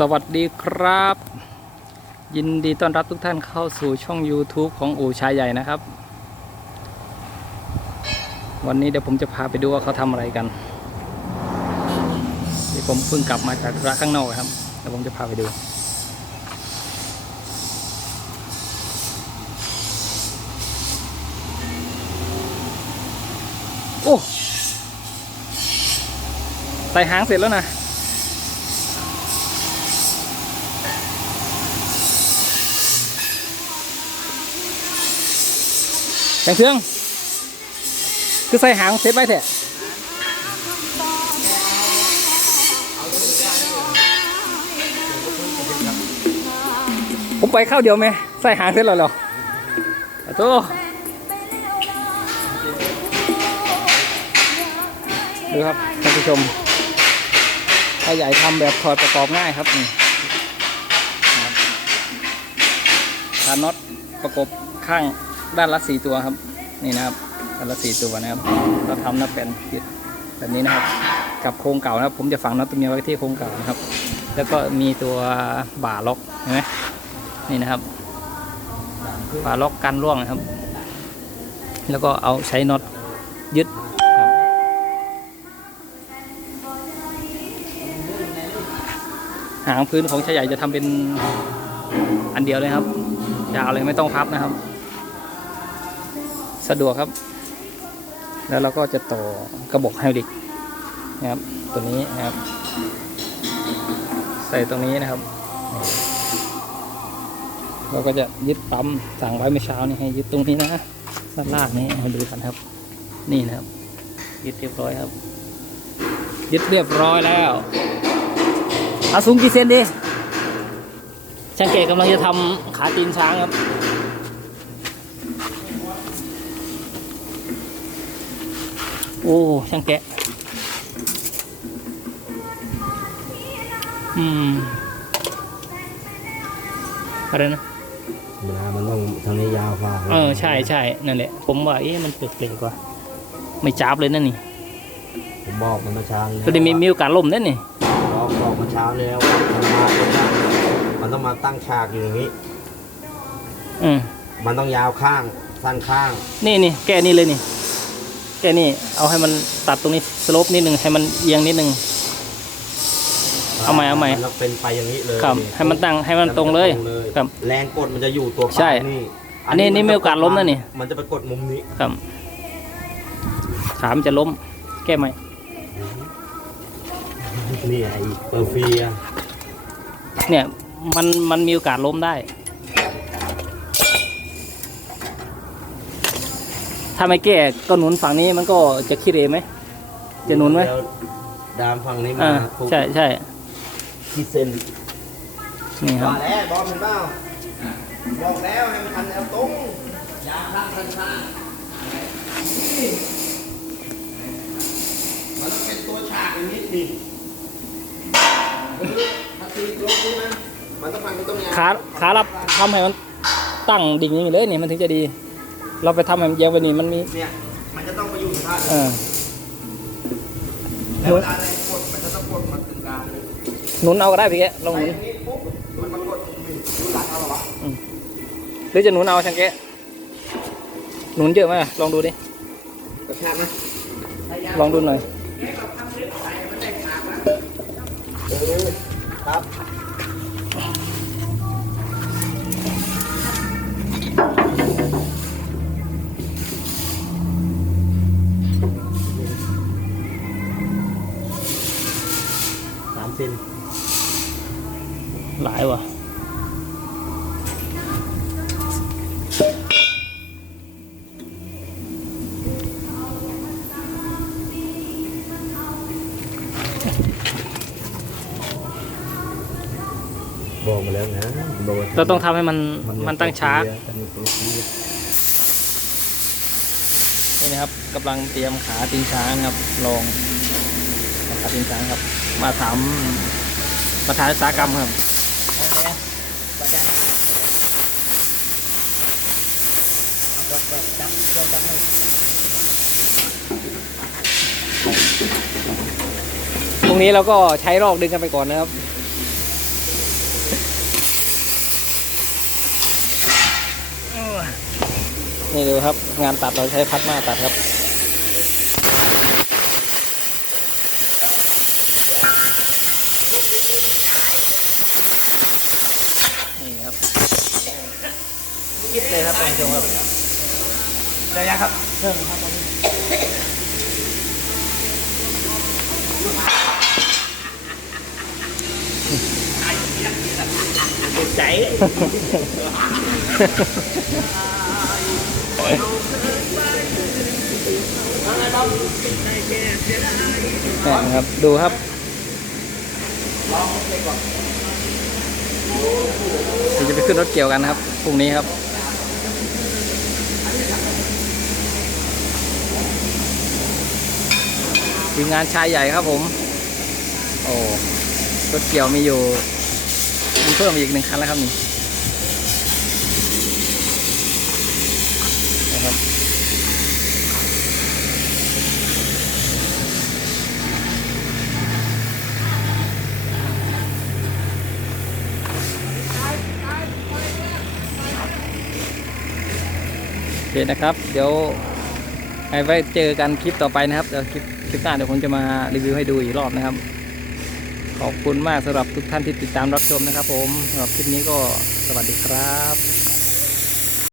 สวัสดีครับ ยินดีต้อนรับทุกท่านเข้าสู่ช่อง YouTube ของอู่ชายใหญ่นะครับ วันนี้เดี๋ยวผมจะพาไปดูว่าเขาทำอะไรกันเดี๋ยวผมเพิ่งกลับมาจากระข้างนอกครับเดี๋ยวผมจะพาไปดูโอ้ใส่หางเสร็จแล้วนะ แข่งเครื่อง คือใส่หางเซ็ตไว้เถอะผมไปเข้าเดียวไหมใส่หางเซ็ตแล้วหรอโทษดูครับท่านผู้ชมถ้าใหญ่ทำแบบถอดประกอบง่ายครับนี่นะครับฐานน็อตประกบข้าง ด้านละสี่ตัวครับ นี่นะครับด้านละสี่ตัวนะครับ เราทำนับเป็นยึดแบบนี้นะครับ กับโครงเก่านะครับ ผมจะฝังน็อตตัวนี้ไว้ที่โครงเก่านะครับ แล้วก็มีตัวบ่าล็อกเห็นไหมนี่นะครับบ่าล็อกกันร่วงนะครับ แล้วก็เอาใช้น็อตยึดครับหางพื้นของชายใหญ่จะทำเป็นอันเดียวเลยครับยาวเลยไม่ต้องพับนะครับ สะดวกครับ แล้วเราก็จะต่อกระบอกไฮดรอลิกนะครับ ตัวนี้นะครับ ใส่ตรงนี้นะครับ เราก็จะยึดปั๊มสั่งไว้เมื่อเช้านี่ให้ยึดตรงนี้นะด้านล่างนี้มาดูกันครับ นี่นะครับ ยึดเรียบร้อยครับ ยึดเรียบร้อยแล้วเอาสูงกี่เซนดีช่างเกตกำลังจะทำขาตีนช้างครับ โอ้ช่างแกะ อืมอะไรนะเวลามันต้องทางนี้ยาวกว่าเออใช่ใช่นั่นแหละ ผมว่าเอ๊ะมันเปลกๆกว่า ไม่จับเลยนั่นนี่ผมบอกมันเมื่อเช้าแล้วตัวนี้มีมีโอกาสล่มนั่นนี่บอกบอกเมื่อเช้าแล้วว่ามันมาตรงนั้นมันต้องมาตั้งฉากอยู่อย่างนี้ อืมมันต้องยาวข้างสั้นข้าง นี่นี่แกะนี่เลยนี่ แกะนี่เอาให้มันตัดตรงนี้สโลปนิดหนึ่งให้มันเอียงนิดหนึ่งเอาใหม่เอาใหม่นต้องเป็นไปอย่างนี้เลยครับให้มันตั้งให้มันตรงเลยครับแรงกดมันจะอยู่ตัวใช่ปลายนี่อันนี้นี่มีโอกาสล้มนะนี่ มันจะไปกดมุมนี้ครับขามนจะล้ม แก้ไหมนี่ไอ้เปอร์เฟียเนี่ยมันมันมีโอกาสล้มได้ ถ้าไม่แก้ก็หนุนฝั่งนี้มันก็จะขี้เหรไหมจะหนุนไหมแล้วดามฝั่งนี้มาอ่าปุ๊บใช่ใช่กี่เซนนี่ครับ มาแล้วบอกเห็นเปล่าบอกแล้วให้มันทันแนวตรงยาข้างทันข้างมันต้องเป็นตัวฉากอย่างนี้ดิถ้าตีลงนี่นะมันต้องฟังมันต้องยาวขาขารับทำให้มันตั้งดิ่งอย่างนี้เลยนี่มันถึงจะดี เราไปทำให้มันเอียงไปนี่มันมีเนี่ยมันจะต้องไปอยู่สภาพเออแล้วเวลาอะไรกดมันจะต้องกดมาถึงกลางเลยหนุนเอาก็ได้พี่แกลองหไปนุนอย่างนี้ปุ๊บมันมากดนี่ดูหลังเอาเหรอวะหรือจะหนุนเอาช่างแกะหนุนเยอะไหมลองดูดิกระชากนะลองดูหน่อยเออครับ เซนหลายว่ะบอกมาแล้วนะบอกว่าเราต้องทำให้มันมันตั้งช้ามันมีตัวเสียนี่นะครับกำลังเตรียมขาตีนช้างนะครับลองขาตีนช้างครับ มาถามประธานอุตสาหกรรมครับตรงนี้เราก็ใช้รอกดึงกันไปก่อนนะครับนี่ดูครับ งานตัดเราใช้พัดมาตัดครับ คิดเลยครับท่านผู้ชมครับได้ยังครับเพิ่มครับตอนนี้ใจนะครับ ดูครับเดี๋ยวจะไปขึ้นรถเกี่ยวกันครับ พรุ่งนี้ครับ ทีมงานชายใหญ่ครับผม โอ้รถเกี่ยวมีอยู่ มีเพิ่มอีกหนึ่งคันแล้วครับนี่นะครับโอเคนะครับ เดี๋ยว ไว้เจอกันคลิปต่อไปนะครับเดี๋ยวคลิปคลิปหน้าเดี๋ยวผมจะมารีวิวให้ดูอีกรอบนะครับ ขอบคุณมากสำหรับทุกท่านที่ติดตามรับชมนะครับ ผมสำหรับคลิปนี้ก็สวัสดีครับ